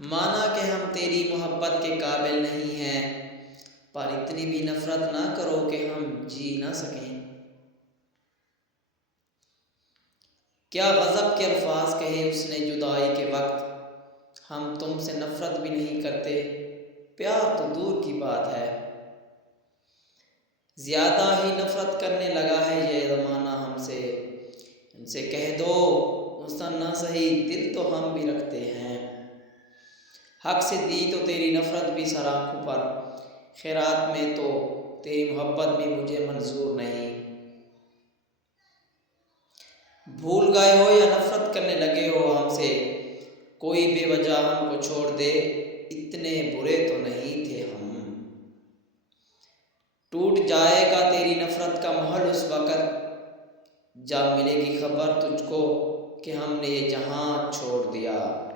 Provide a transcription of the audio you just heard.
مانا کہ ہم تیری محبت کے قابل نہیں ہیں، پر اتنی بھی نفرت نہ کرو کہ ہم جی نہ سکیں۔ کیا غضب کے الفاظ کہے اس نے جدائی کے وقت، ہم تم سے نفرت بھی نہیں کرتے، پیار تو دور کی بات ہے۔ زیادہ ہی نفرت کرنے لگا ہے یہ زمانہ ہم سے، ان سے کہہ دو حسن نہ سہی دل تو ہم بھی رکھتے ہیں۔ حق سے دی تو تیری نفرت بھی سر آنکھوں پر، خیرات میں تو تیری محبت بھی مجھے منظور نہیں۔ بھول گئے ہو یا نفرت کرنے لگے ہو ہم سے، کوئی بے وجہ ہم کو چھوڑ دے، اتنے برے تو نہیں تھے ہم۔ ٹوٹ جائے گا تیری نفرت کا محل اس وقت، جب ملے گی خبر تجھ کو کہ ہم نے یہ جہاں چھوڑ دیا۔